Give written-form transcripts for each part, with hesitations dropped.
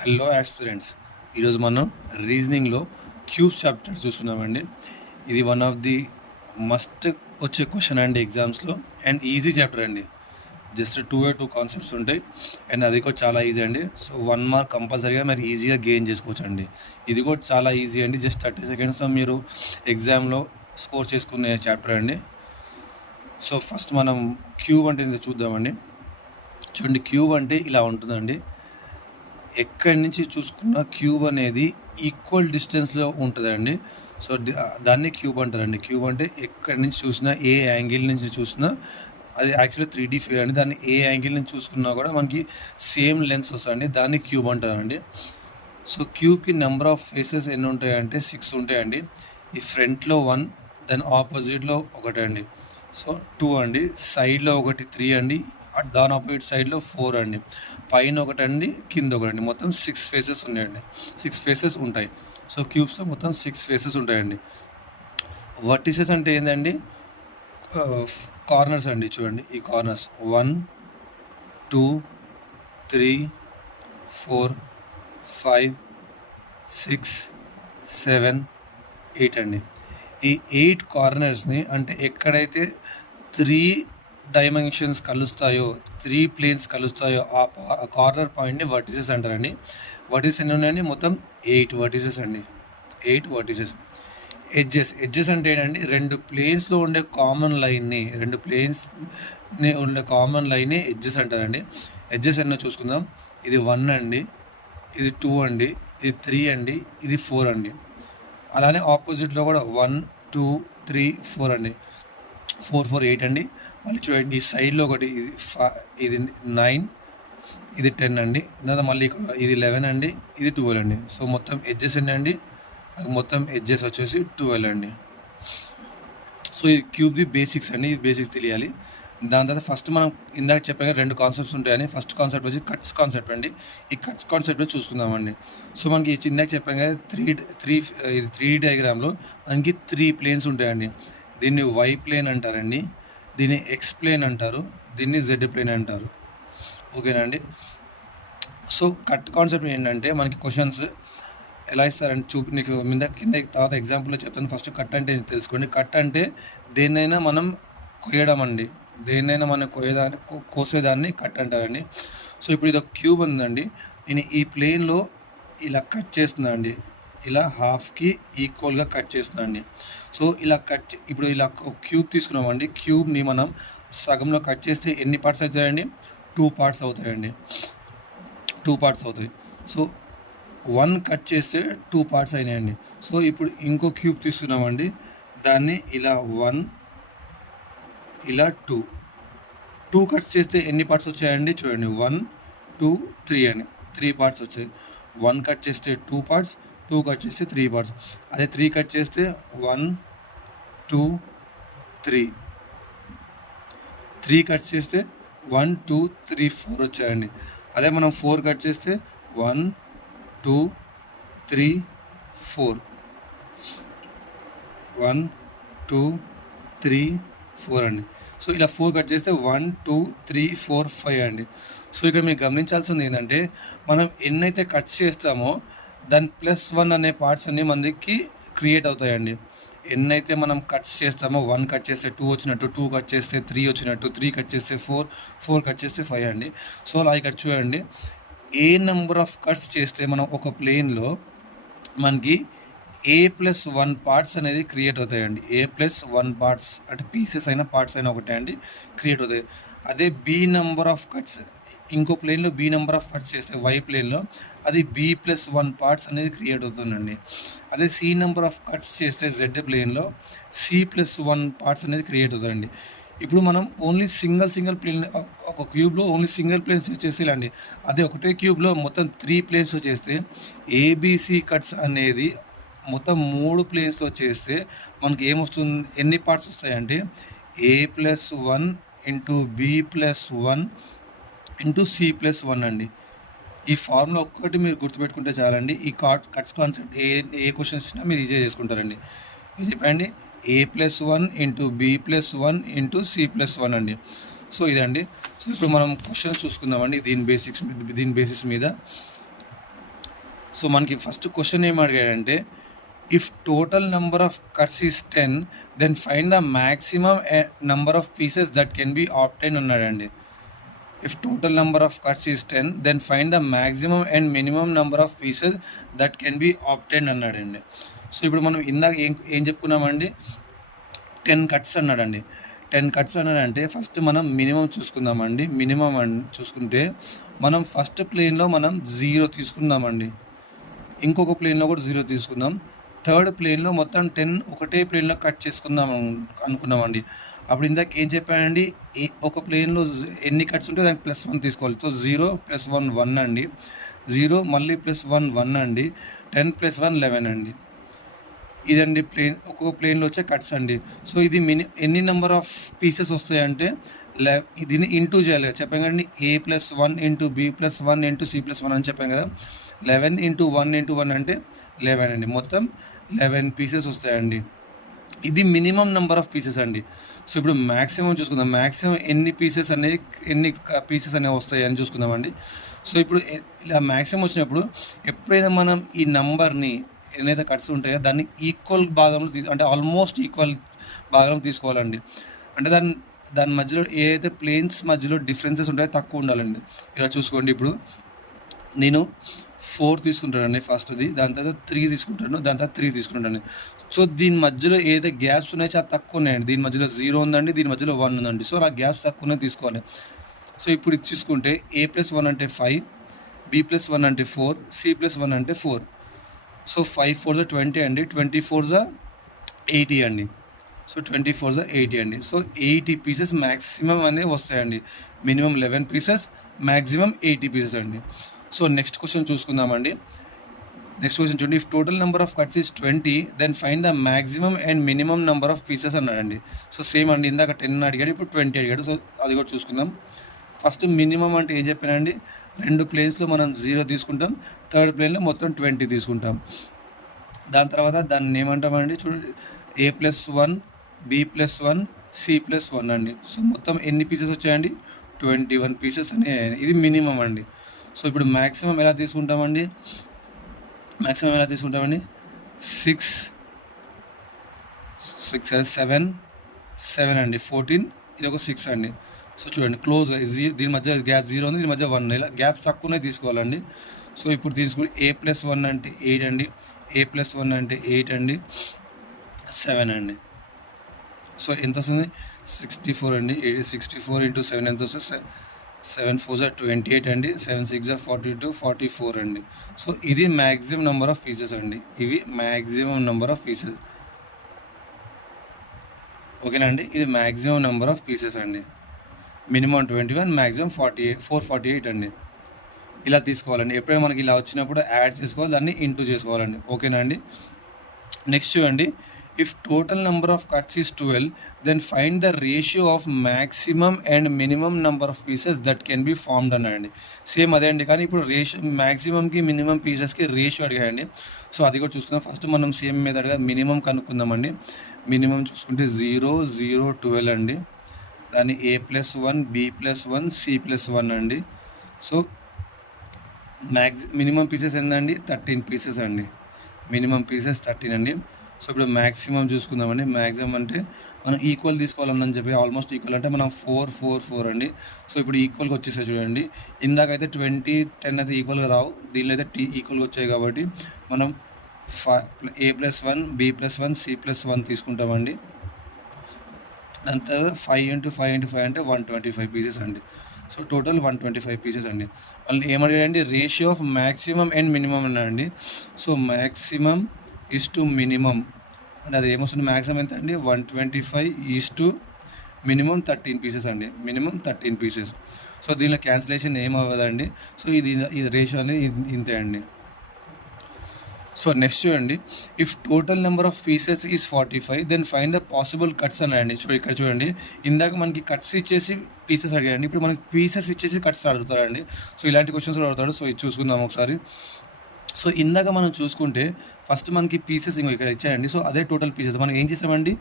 Hello aspirants, ఈరోజు మనం రీజనింగ్లో cubes chapter చూసుకున్నామండి. ఇది వన్ ఆఫ్ ది మస్ట్ వచ్చే క్వశ్చన్ అండి ఎగ్జామ్స్లో, అండ్ ఈజీ చాప్టర్ అండి. జస్ట్ టూ కాన్సెప్ట్స్ ఉంటాయి అండ్ అది కూడా చాలా ఈజీ అండి. సో 1 మార్క్ కంపల్సరీగా మీరు ఈజీగా గెయిన్ చేసుకోవచ్చు అండి. ఇది కూడా చాలా ఈజీ అండి. జస్ట్ 30 సెకండ్స్లో మీరు ఎగ్జామ్లో స్కోర్ చేసుకునే చాప్టర్ అండి. సో ఫస్ట్ మనం క్యూబ్ అంటే ఏంటో చూద్దామండి. చూడండి, క్యూబ్ అంటే ఇలా ఉంటుందండి. ఎక్కడి నుంచి చూసుకున్న క్యూబ్ అనేది ఈక్వల్ డిస్టెన్స్లో ఉంటుందండి. సో దాన్ని క్యూబ్ అంటారండి. క్యూబ్ అంటే ఎక్కడి నుంచి చూసినా, ఏ యాంగిల్ నుంచి చూసినా, అది యాక్చువల్లీ 3D ఫిగర్ అండి. దాన్ని ఏ యాంగిల్ నుంచి చూసుకున్నా కూడా మనకి సేమ్ లెన్స్ వస్తుందండి. దాన్ని క్యూబ్ అంటారండి. సో క్యూబ్కి నెంబర్ ఆఫ్ ఫేసెస్ ఎన్ని ఉంటాయంటే 6 ఉంటాయండి. ఈ ఫ్రంట్లో 1, దాని ఆపోజిట్లో ఒకటి అండి. సో 2 అండి. సైడ్లో ఒకటి 3 అండి. దాని ఆపోజిట్ సైడ్లో 4 అండి. పైన ఒకటండి, కింద ఒకటండి. మొత్తం 6 ఫేసెస్ ఉన్నాయండి. 6 ఫేసెస్ ఉంటాయి. సో క్యూబ్స్లో మొత్తం 6 ఫేసెస్ ఉంటాయండి. వర్టిసెస్ అంటే ఏంటండి? కార్నర్స్ అండి. చూడండి, ఈ కార్నర్స్ 1, 2, 3, 4, 5, 6, 7, 8 అండి. ఈ 8 కార్నర్స్ని, అంటే ఎక్కడైతే 3 డైమెన్షన్స్ కలుస్తాయో, 3 ప్లేన్స్ కలుస్తాయో ఆ కార్నర్ పాయింట్ని వర్టిసెస్ అంటారండి. వర్టిసెస్ ఎన్ని ఉన్నాయండి? మొత్తం 8 వర్టిసెస్ అండి. 8 వర్టిసెస్. ఎడ్జెస్ అంటే ఏంటండి? 2 ప్లేన్స్లో ఉండే కామన్ లైన్ని, 2 ప్లేన్స్ని ఉండే కామన్ లైన్ని ఎడ్జెస్ అంటారండి. ఎడ్జెస్ ఎన్నో చూసుకుందాం. ఇది 1 అండి, ఇది 2 అండి, ఇది 3 అండి, ఇది 4 అండి. అలానే ఆపోజిట్లో కూడా 1, 2, 3, 4 అండి. 4, 4, 8 అండి. మళ్ళీ చూడండి, ఈ సైడ్లో ఒకటి, ఇది 9, ఇది 10 అండి. తర్వాత మళ్ళీ ఇక్కడ ఇది 11 అండి, ఇది 12 అండి. సో మొత్తం ఎడ్జెస్ ఎన్ని అండి? మొత్తం ఎడ్జెస్ వచ్చేసి 12 అండి. సో ఇది క్యూబ్ది బేసిక్స్ అండి. ఇది బేసిక్స్ తెలియాలి. దాని తర్వాత ఫస్ట్ మనం ఇందాక చెప్పాక 2 కాన్సెప్ట్స్ ఉంటాయని. ఫస్ట్ కాన్సెప్ట్ వచ్చి కట్స్ కాన్సెప్ట్ అండి. ఈ కట్స్ కాన్సెప్ట్ చూసుకుందామండి. సో మనకి ఇందాక చెప్పాం కదా, ఇది 3D డయాగ్రామ్లో మనకి 3 ప్లేన్స్ ఉంటాయండి. దీన్ని వై ప్లేన్ అంటారండి, దీన్ని ఎక్స్ ప్లేన్ అంటారు, దీన్ని జెడ్ ప్లేన్ అంటారు. ఓకేనా అండి? సో కట్ కాన్సెప్ట్ ఏంటంటే, మనకి క్వశ్చన్స్ ఎలా ఇస్తారంటే నీకు కింద తర్వాత ఎగ్జాంపుల్లో చెప్తాను. ఫస్ట్ కట్ అంటే తెలుసుకోండి. కట్ అంటే దేన్నైనా మనం కొయ్యడం అండి. దేన్నైనా మనం కోసేదాన్ని కట్ అంటారండి. సో ఇప్పుడు ఇది ఒక క్యూబ్ ఉందండి. నేను ఈ ప్లేన్లో ఇలా కట్ చేస్తున్నాను అండి. ఇలా హాఫ్కి ఈక్వల్గా కట్ చేస్తున్నాను అండి. సో ఇలా ఇప్పుడు ఇలా క్యూబ్ తీసుకున్నామండి. క్యూబ్ని మనం సగంలో కట్ చేస్తే ఎన్ని పార్ట్స్ అవుతాయండి? 2 పార్ట్స్ అవుతాయండి. 2 పార్ట్స్ అవుతాయి. సో 1 కట్ చేస్తే 2 పార్ట్స్ అయినాయండి. సో ఇప్పుడు ఇంకో క్యూబ్ తీసుకున్నామండి. దాన్ని ఇలా 1, ఇలా 2 కట్స్ చేస్తే ఎన్ని పార్ట్స్ వచ్చాయండి? చూడండి, 1, 2, 3 అని 3 పార్ట్స్ వచ్చాయి. 1 కట్ చేస్తే 2 పార్ట్స్, 2 కట్ చేస్తే 3 పార్ట్స్. అదే 3 కట్ చేస్తే 1, 2, 3. 3 కట్ చేస్తే 1, 2, 3, 4 వచ్చాయండి. అదే మనం 4 కట్ చేస్తే 1, 2, 3, 4. 1, 2, 3, 4 అండి. సో ఇలా 4 కట్ చేస్తే 1, 2, 3, 4, 5 అండి. సో ఇక్కడ మీరు గమనించాల్సింది ఏంటంటే, మనం ఎన్నైతే కట్ చేస్తామో దాని +1 అనే పార్ట్స్ అన్నీ మనకి క్రియేట్ అవుతాయండి. ఎన్నైతే మనం కట్స్ చేస్తామో, 1 కట్ చేస్తే 2 వచ్చినట్టు, 2 కట్ చేస్తే 3 వచ్చినట్టు, 3 కట్ చేస్తే 4, 4 కట్ చేస్తే 5 అండి. సో అలా ఇక్కడ చూడండి, ఏ నెంబర్ ఆఫ్ కట్స్ చేస్తే మనం ఒక ప్లేన్లో మనకి A+1 పార్ట్స్ అనేది క్రియేట్ అవుతాయండి. A+1 పార్ట్స్ అంటే పీసెస్ అయినా పార్ట్స్ అయినా ఒకటే అండి, క్రియేట్ అవుతాయి. అదే B నెంబర్ ఆఫ్ కట్స్, ఇంకో ప్లేన్లో B నెంబర్ ఆఫ్ కట్స్ చేస్తే వై ప్లేన్లో అది B+1 పార్ట్స్ అనేది క్రియేట్ అవుతుందండి. అదే C నెంబర్ ఆఫ్ కట్స్ చేస్తే జెడ్ ప్లేన్లో C+1 పార్ట్స్ అనేది క్రియేట్ అవుతుందండి. ఇప్పుడు మనం ఓన్లీ సింగిల్ ప్లేన్, ఒక క్యూబ్లో ఓన్లీ సింగిల్ ప్లేన్స్ చేసేయాలండి. అదే ఒకటే క్యూబ్లో మొత్తం 3 ప్లేన్స్ చేస్తే ABC కట్స్ అనేది మొత్తం 3 ప్లేన్స్లో చేస్తే మనకి ఏమొస్తుంది? ఎన్ని పార్ట్స్ వస్తాయంటే A+1 into B+1 into C+1 అండి. ఈ ఫార్ములా ఒక్కటి మీరు గుర్తుపెట్టుకుంటే చాలండి. ఈ కట్స్ కాన్సెప్ట్ ఏ క్వశ్చన్స్ ఇచ్చినా మీరు ఈజీగా చేసుకుంటారండి. ఇది చెప్పండి, A+1 into B+1 into C+1 అండి. సో ఇదండి. సో ఇప్పుడు మనం క్వశ్చన్స్ చూసుకుందామండి దీని బేసిక్స్ మీద. సో మనకి ఫస్ట్ క్వశ్చన్ ఏం అడిగాడంటే, if total number of cuts is 10 then find the maximum number of pieces that can be obtain అన్నాడండి. If total number of cuts is 10 then find the maximum and minimum number of pieces that can be obtain అన్నాడండి. So ఇప్పుడు మనం ఇందాక ఏం చెప్పుకున్నామండి, 10 cuts అన్నాడండి. 10 cuts అన్నాడంటే first మనం minimum చూసుకుందామండి. Minimum చూసుకుంటే మనం ఫస్ట్ ప్లేన్లో మనం 0 తీసుకుందామండి, ఇంకొక ప్లేన్లో కూడా 0 తీసుకుందాం, థర్డ్ ప్లేన్లో మొత్తం 10 ఒకటే ప్లేన్లో కట్ చేసుకుందాం అనుకున్నామండి. అప్పుడు ఇందాక ఏం చెప్పానండి, ఒక ప్లేన్లో ఎన్ని కట్స్ ఉంటే దానికి +1 తీసుకోవాలి. సో 0 + 1 1 అండి, 0 మళ్ళీ +1 1 అండి, 10 + 1 11 అండి. ఇదండి ఒక్కొక్క ప్లేన్లో వచ్చే కట్స్ అండి. సో ఇది ఎన్ని నెంబర్ ఆఫ్ పీసెస్ వస్తాయంటే దీన్ని ఇంటూ చేయాలి కదా, చెప్పాను కదండి, A+1 × B+1 × C+1 అని చెప్పాను కదా. 11 × 1 × 1 అంటే 11 అండి. మొత్తం 11 పీసెస్ వస్తాయండి. ఇది మినిమం నెంబర్ ఆఫ్ పీసెస్ అండి. సో ఇప్పుడు మ్యాక్సిమం చూసుకుందాం, మ్యాక్సిమం ఎన్ని పీసెస్ అనేవి వస్తాయి అని చూసుకుందామండి. సో ఇప్పుడు ఇలా మ్యాక్సిమం వచ్చినప్పుడు ఎప్పుడైనా మనం ఈ నంబర్ని ఏదైతే కట్స్ ఉంటాయో దాన్ని ఈక్వల్ భాగంలో అంటే ఆల్మోస్ట్ ఈక్వల్ భాగంలో తీసుకోవాలండి. అంటే దాని మధ్యలో ఏదైతే ప్లేన్స్ మధ్యలో డిఫరెన్సెస్ ఉంటాయో తక్కువ ఉండాలండి. ఇలా చూసుకోండి, ఇప్పుడు నేను 4 తీసుకుంటానండి ఫస్ట్ది, దాని తర్వాత 3 తీసుకుంటాను, దాని తర్వాత 3 తీసుకుంటాను. సో దీని మధ్యలో ఏదైతే గ్యాప్స్ ఉన్నాయో చాలా తక్కువ ఉన్నాయండి. దీని మధ్యలో 0 ఉందండి, దీని మధ్యలో 1 ఉందండి. సో ఆ గ్యాప్స్ తక్కువనే తీసుకోవాలి. సో ఇప్పుడు ఇది తీసుకుంటే A+1 అంటే 5, B+1 అంటే 4, C+1 అంటే 4. సో 5 4 = 20 అండి, 20 4 = 80 అండి. సో 20 4 = 80 అండి. సో 80 పీసెస్ మ్యాక్సిమం అనేవి వస్తాయండి. మినిమం 11 పీసెస్, మ్యాక్సిమం 80 పీసెస్ అండి. సో నెక్స్ట్ క్వశ్చన్ చూసుకుందామండి. నెక్స్ట్ క్వశ్చన్ చూడండి, if total number of cuts is 20 then find the maximum and minimum number of pieces అన్నాడండి. సో సేమ్ అండి, ఇందాక 10 అడిగాడు, ఇప్పుడు 20 అడిగాడు. సో అది కూడా చూసుకుందాం. ఫస్ట్ మినిమం అంటే ఏం చెప్పానండి, 2 ప్లేన్స్లో మనం 0 తీసుకుంటాం, థర్డ్ ప్లేన్లో మొత్తం 20 తీసుకుంటాం. దాని తర్వాత దాన్ని ఏమంటామండి, చూడండి, A+1 B+1 C+1 అండి. సో మొత్తం ఎన్ని పీసెస్ వచ్చాయండి, 21 పీసెస్ అనే, ఇది మినిమం అండి. సో ఇప్పుడు మ్యాక్సిమం ఎలా తీసుకుంటామండి, 6 7 అండి, 14, ఇది ఒక 6 అండి. సో చూడండి క్లోజ్, దీని మధ్య గ్యాప్ 0 ఉంది, దీని మధ్య 1, ఇలా గ్యాప్స్ తక్కువనే తీసుకోవాలండి. సో ఇప్పుడు తీసుకుని A+1 అంటే 8 అండి, A+1 అంటే 8 అండి, 7 అండి. సో ఎంత వస్తుంది, 64 అండి. 64 × 7 ఎంత వస్తుంది, 7 4 = 28 అండి, 7 6 = 42, 44 అండి. సో ఇది మ్యాక్సిమం నెంబర్ ఆఫ్ పీసెస్ అండి, ఇవి మ్యాక్సిమం నెంబర్ ఆఫ్ పీసెస్. ఓకేనా అండి, ఇది మ్యాక్సిమం నెంబర్ ఆఫ్ పీసెస్ అండి. మినిమం 21, మ్యాక్సిమం 448 అండి. ఇలా తీసుకోవాలండి. ఎప్పుడైనా మనకి ఇలా వచ్చినప్పుడు యాడ్ చేసుకోవాలి, దాన్ని ఇంటూ చేసుకోవాలండి. ఓకేనా అండి. నెక్స్ట్ చూడండి, if total number of cuts is 12 then find the ratio of maximum and minimum number of pieces that can be formed అన్నాడండి. సేమ్ అదే అండి, కానీ ఇప్పుడు మ్యాక్సిమంకి మినిమం పీసెస్కి రేషియో అడిగాయండి. సో అది కూడా చూసుకుందాం. ఫస్ట్ మనం సేమ్ మెథడ్గా మినిమం కనుక్కుందామండి. మినిమం చూసుకుంటే 0 0 12 అండి, దాన్ని A+1 B+1 C+1 అండి. సో మినిమం పీసెస్ ఏంటండి, 13 పీసెస్ అండి. మినిమం పీసెస్ 13 అండి. సో ఇప్పుడు మ్యాక్సిమం చూసుకుందామండి. మ్యాక్సిమం అంటే మనం ఈక్వల్ తీసుకోవాలని చెప్పి, ఆల్మోస్ట్ ఈక్వల్ అంటే మనం 4 4 4 అండి. సో ఇప్పుడు ఈక్వల్గా వచ్చేసాయి చూడండి. ఇందాకైతే 20 10 అయితే ఈక్వల్గా రావు, దీనిలో అయితే ఈక్వల్గా వచ్చాయి కాబట్టి మనం A+1 B+1 C+1 తీసుకుంటామండి. దాని తర్వాత 5 × 5 × 5 అంటే 125 పీసెస్ అండి. సో టోటల్ 125 పీసెస్ అండి. మళ్ళీ ఏమడిగాడండి, ratio of maximum and minimum అన్నాడండి. So maximum is to minimum అంటే అది ఏమొస్తుంది, మ్యాక్సిమం ఎంత అండి, 125 ఈజ్ టు మినిమం 13 పీసెస్ అండి. Minimum 13 pieces. సో దీనిలో క్యాన్సిలేషన్ ఏం అవ్వదండి. సో ఇది రేషియో అనేది ఇంతే అండి. సో నెక్స్ట్ చూడండి, if total number of pieces is 45 then find the possible cuts అన్నాయండి. సో ఇక్కడ చూడండి, ఇందాక మనకి కట్స్ ఇచ్చేసి పీసెస్ అడిగాయండి, ఇప్పుడు మనకి పీసెస్ ఇచ్చేసి కట్స్ అడుగుతారండి. సో ఇలాంటి క్వశ్చన్స్ కూడా అడుగుతాడు. సో ఇది చూసుకుందాం ఒకసారి. సో ఇందాక మనం చూసుకుంటే ఫస్ట్ మనకి పీసెస్ ఇంకో ఇక్కడ ఇచ్చాయండి. సో అదే టోటల్ పీసెస్ మనం ఏం చేసామండి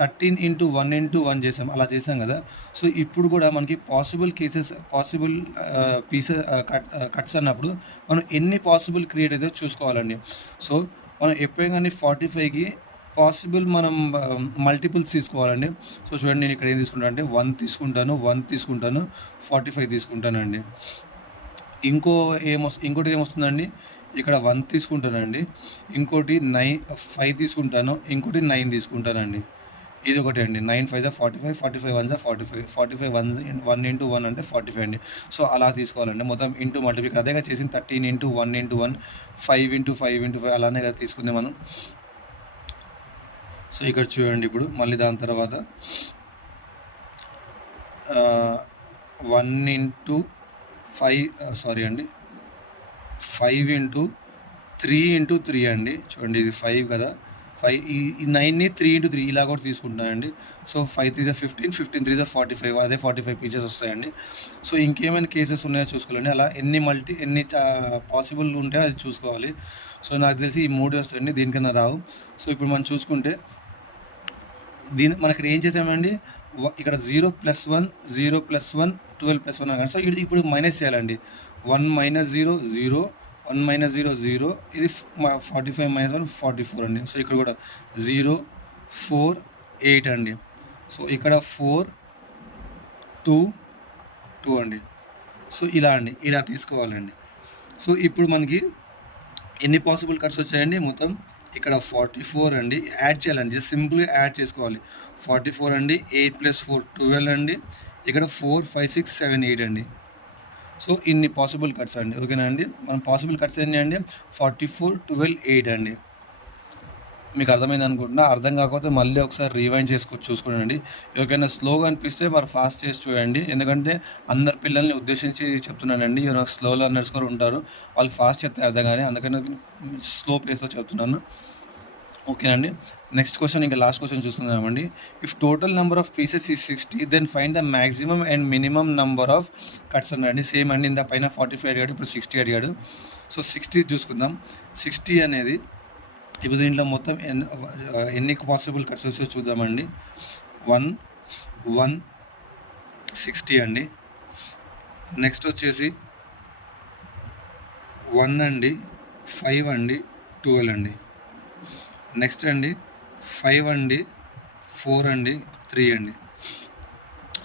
13 ఇంటూ 1 ఇంటూ 1 చేసాం, అలా చేసాం కదా. సో ఇప్పుడు కూడా మనకి పాసిబుల్ పీసెస్ కట్స్ అన్నప్పుడు మనం ఎన్ని పాసిబుల్ క్రియేట్ అయితే చూసుకోవాలండి. సో మనం ఎప్పుడైనా కానీ 45కి పాసిబుల్ మనం మల్టిపుల్స్ తీసుకోవాలండి. సో చూడండి నేను ఇక్కడ ఏం తీసుకుంటాను అంటే 1 తీసుకుంటాను 45 తీసుకుంటానండి. ఇంకోటి ఏమొస్తుందండి, ఇక్కడ 1 తీసుకుంటానండి, ఇంకోటి 5 తీసుకుంటాను, ఇంకోటి 9 తీసుకుంటానండి. ఇది ఒకటి అండి. 9 5 45, 45 1 45, 45 1 ఇంటూ 1 అంటే 45 అండి. సో అలా తీసుకోవాలండి. మొత్తం ఇంటూ మల్టిప్లికేషన్ అదేగా చేసింది 13 ఇంటూ 1 ఇంటూ 1 5 ఇంటూ 5 ఇంటూ 5 అలానే కదా తీసుకుంది మనం. సో ఇక్కడ చూడండి ఇప్పుడు మళ్ళీ దాని తర్వాత 1 ఇంటూ 5 సారీ అండి 5 ఇంటూ 3 ఇంటూ 3 అండి. చూడండి ఇది 5 కదా, 5 ఈ 9ని 3 ఇంటూ 3 ఇలా కూడా తీసుకుంటానండి. సో 5 3 15, 15 3 45, అదే 45 పీసెస్ వస్తాయండి. సో ఇంకేమైనా కేసెస్ ఉన్నాయో చూసుకోవాలండి. అలా ఎన్ని పాసిబుల్ ఉంటే అది చూసుకోవాలి. సో నాకు తెలిసి ఈ 3 వస్తాయండి, దీనికన్నా రావు. సో ఇప్పుడు మనం చూసుకుంటే మనం ఇక్కడ ఏం చేసామండి, ఇక్కడ 0 + 1 0 + 1 12 + 1 అన్నారు. సో ఇది ఇప్పుడు మైనస్ చేయాలండి. 1 - 0 0, 1 - 0 0, ఇది 45 - 1 44 అండి. సో ఇక్కడ కూడా 0 4 8 అండి. సో ఇక్కడ 4 2 2 అండి. సో ఇలా తీసుకోవాలండి. సో ఇప్పుడు మనకి ఎన్ని పాసిబుల్ కట్స్ వచ్చాయండి, మొత్తం ఇక్కడ 44 అండి. యాడ్ చేయాలండి, జస్ట్ సింపుల్గా యాడ్ చేసుకోవాలి. 44 అండి, 8 + 4 12 అండి, ఇక్కడ 4 5 6 7 8 అండి. సో ఇన్ని పాసిబుల్ కట్స్ అండి. ఓకేనా అండి. మనం పాసిబుల్ కట్స్ ఏంటి అండి 44 12 8 అండి. మీకు అర్థమైంది అనుకుంటున్నా. అర్థం కాకపోతే మళ్ళీ ఒకసారి రీవైండ్ చూసుకోండి. ఎవరికైనా స్లోగా అనిపిస్తే మరి ఫాస్ట్ చేసి చూడండి. ఎందుకంటే అందరు పిల్లల్ని ఉద్దేశించి చెప్తున్నానండి. స్లో లర్నర్స్ కూడా ఉంటారు, వాళ్ళు ఫాస్ట్ చెప్తే అర్థం కానీ, అందుకని స్లో పేస్లో చెప్తున్నాను. ఓకేనండి. నెక్స్ట్ క్వశ్చన్, ఇంకా లాస్ట్ క్వశ్చన్ చూసుకుందామండి. If total number of pieces ఈ 60, then find the maximum and minimum number of cuts అన్నాడండి. సేమ్ అండి, ఇంత పైన 45 అడిగాడు, ఇప్పుడు 60 అడిగాడు. సో 60 చూసుకుందాం. 60 అనేది ఇప్పుడు దీంట్లో మొత్తం ఎన్ని పాసిబుల్ కట్స్ వస్తే చూద్దామండి. 1 1 60 అండి. నెక్స్ట్ వచ్చేసి 1 అండి, 5 అండి, 12 అండి. నెక్స్ట్ అండి 5 అండి, 4 అండి, 3 అండి.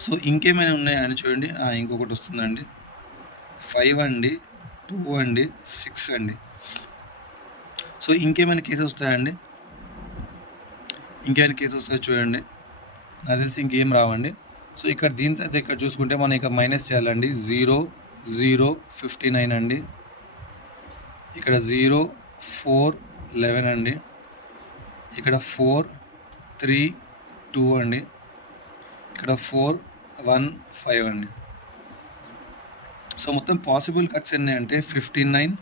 సో ఇంకేమైనా ఉన్నాయా అని చూడండి. ఇంకొకటి వస్తుందండి 5 అండి, 2 అండి, 6 అండి. సో ఇంకేమైనా కేసెస్ వస్తాయండి, చూడండి. నాకు తెలిసి ఇంకేం రావండి. సో ఇక్కడ దీని తర్వాత ఇక్కడ చూసుకుంటే మనం ఇక మైనస్ చేయాలండి. 0 0 59 అండి, ఇక్కడ 0 4 11 అండి, ఇక్కడ 4 3 2 అండి, ఇక్కడ 4 1 5 అండి. సో మొత్తం పాసిబుల్ కట్స్ ఎన్ని అంటే 59,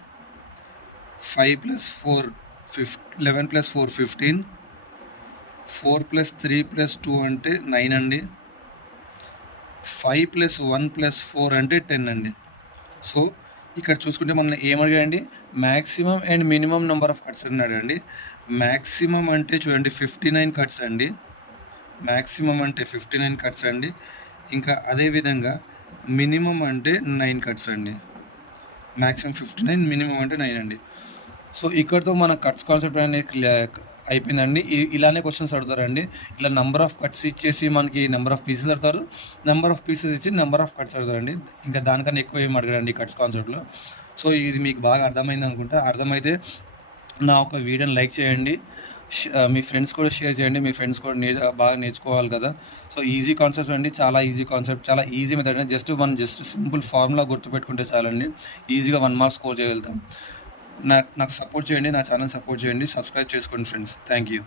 5 + 4 11 + 4 15, 4 + 3 + 2 అంటే 9 అండి, 5 + 1 + 4 అంటే 10 అండి. సో ఇక్కడ చూసుకుంటే మనం ఏమడిగాడండి, maximum and minimum number of cuts అన్నాడండి. మ్యాక్సిమం అంటే చూడండి 59 కట్స్ అండి, మ్యాక్సిమం అంటే 59 కట్స్ అండి. ఇంకా అదేవిధంగా మినిమం అంటే 9 కట్స్ అండి. మ్యాక్సిమం 59, మినిమం అంటే 9 అండి. సో ఇక్కడితో మన కట్స్ కాన్సెప్ట్ అనేది అయిపోయిందండి. ఇలానే క్వశ్చన్స్ అడుగుతారండి. ఇలా నెంబర్ ఆఫ్ కట్స్ ఇచ్చేసి మనకి నెంబర్ ఆఫ్ పీసెస్ అడతారు, నెంబర్ ఆఫ్ పీసెస్ ఇచ్చి నెంబర్ ఆఫ్ కట్స్ అడతారండి. ఇంకా దానికన్నా ఎక్కువ ఏం అడగడండి కట్స్ కాన్సెప్ట్లో. సో ఇది మీకు బాగా అర్థమైంది అనుకుంటా. అర్థమైతే నా ఒక వీడియోని లైక్ చేయండి, మీ ఫ్రెండ్స్ కూడా షేర్ చేయండి. మీ ఫ్రెండ్స్ కూడా బాగా నేర్చుకోవాలి కదా. సో ఈజీ కాన్సెప్ట్ అండి, చాలా ఈజీ కాన్సెప్ట్, చాలా ఈజీ మెథడ్ అండి. జస్ట్ సింపుల్ ఫార్ములా గుర్తుపెట్టుకుంటే చాలండి, ఈజీగా 1 మార్క్ స్కోర్ చేయగలుగుతాం. నాకు సపోర్ట్ చేయండి, నా ఛానల్ సపోర్ట్ చేయండి, సబ్స్క్రైబ్ చేసుకోండి ఫ్రెండ్స్. Thank you.